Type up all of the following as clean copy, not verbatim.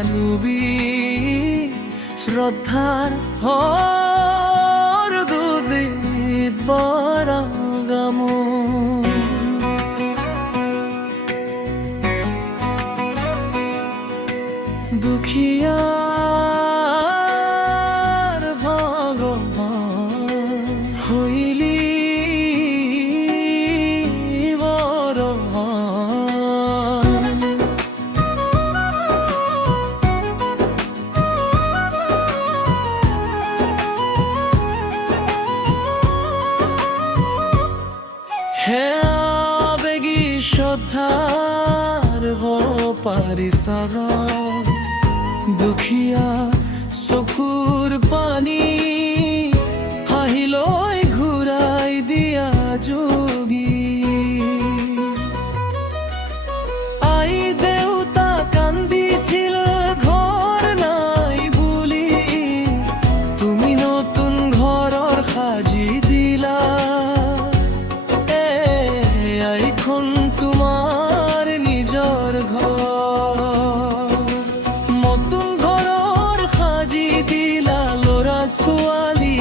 জানুবি শ্রদ্ধার হর দুদিত বরাগামু দুখিয়ার ভগবান হইলি হে আবেগী শ্রদ্ধার পাৰিছাৰ দুখীয়া চকুৰ পানী হাঁহিলৈ ঘূৰাই দিয়া যোগী আই দেউতা কান্দিছিল ঘৰ নাই বুলি তুমি নতুন ঘৰৰ সাজি দিলা এখন তোমাৰ নিজৰ ঘৰ নতুন ঘৰৰ সাজি দিলা ল'ৰা ছোৱালী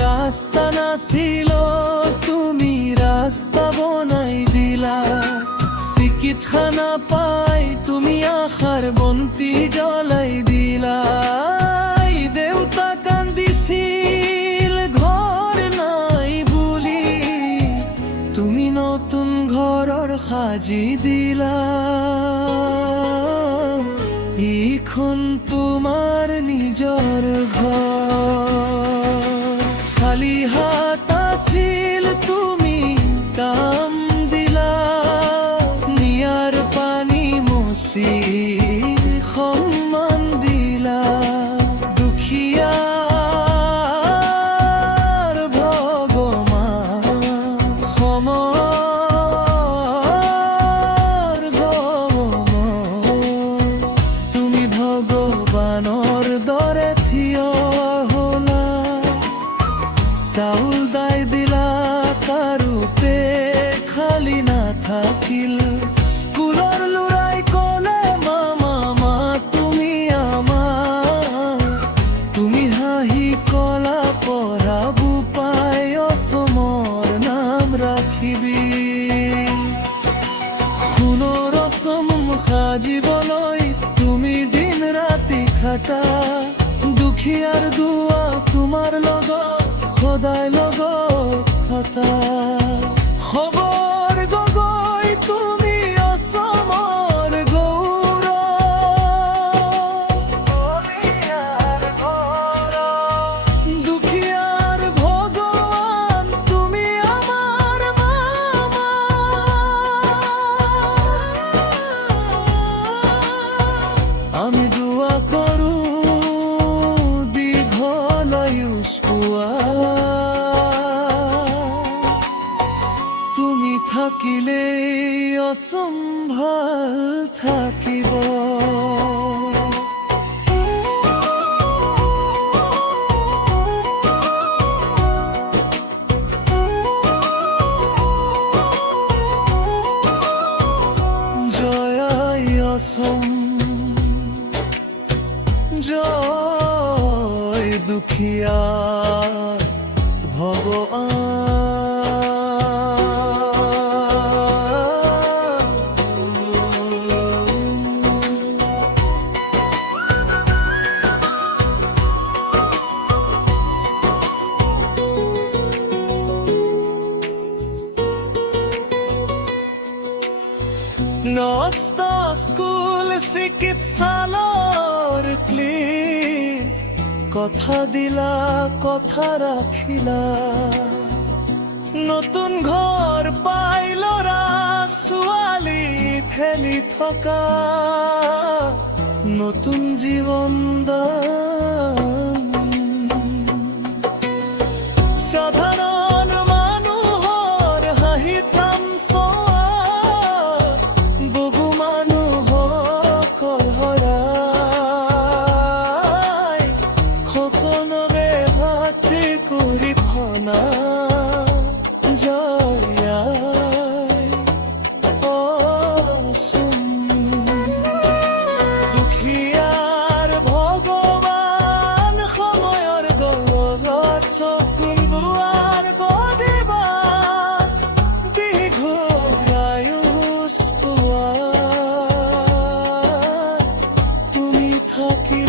ৰাস্তা নাছিল তুমি ৰাস্তা বনাই দিলা চিকিৎসা নাপাই তুমি আশাৰ বন্তি জ্বলাই দিলা দেউতা কান্দিছিল ঘৰ নাই বুলি তুমি নতুন ঘৰৰ সাজি দিলা ইখন তোমাৰ নিজৰ ঘৰ খালি হাত আছিল তুমি কাম দিলা নিয়াৰ পানী মচি সন্মান দিলা দুখীয়াৰ ভগৱান সমৰ ভগৱান তুমি ভগৱানৰ দৰে থিয় হ'লা চাউল দাই দিলা কাৰো পেট খালি নাথাকিল স্কুলৰ ল'ৰাই ক'লে মামা তুমি আমাৰ তুমি হাঁহি কলা পঢ়াব পাই অসমৰ নাম ৰাখিবি সোণৰ অসম সাজিবলৈ তুমি দিন ৰাতি খাটা দুখীয়াৰ দুৱা তোমাৰ লগত সদায় লগত খাটা খবৰ গগৈ তুমি অসমৰ দুখীয়াৰ ভগৱান তুমি আমাৰ মামা আমি দোৱা কৰো দীঘল আয়ুষ পোৱা তুমি থাকিলে অসম ভাল থাকিব জয় অসম জয় দুখীয়া ভগৱান নস্তা স্কুল চিকিৎসালয়ৰ ক্লিনিক কথা দিলা কথা ৰাখিলা নতুন ঘৰ পাই ল'ৰা ছোৱালী খেলি থকা নতুন জীৱন দান সাধাৰণ মানুহৰ হাঁহি তামচোৱা বহু মানুহক হৰাই সকলোৰে হাতী কৰি ফনা জয় থাকে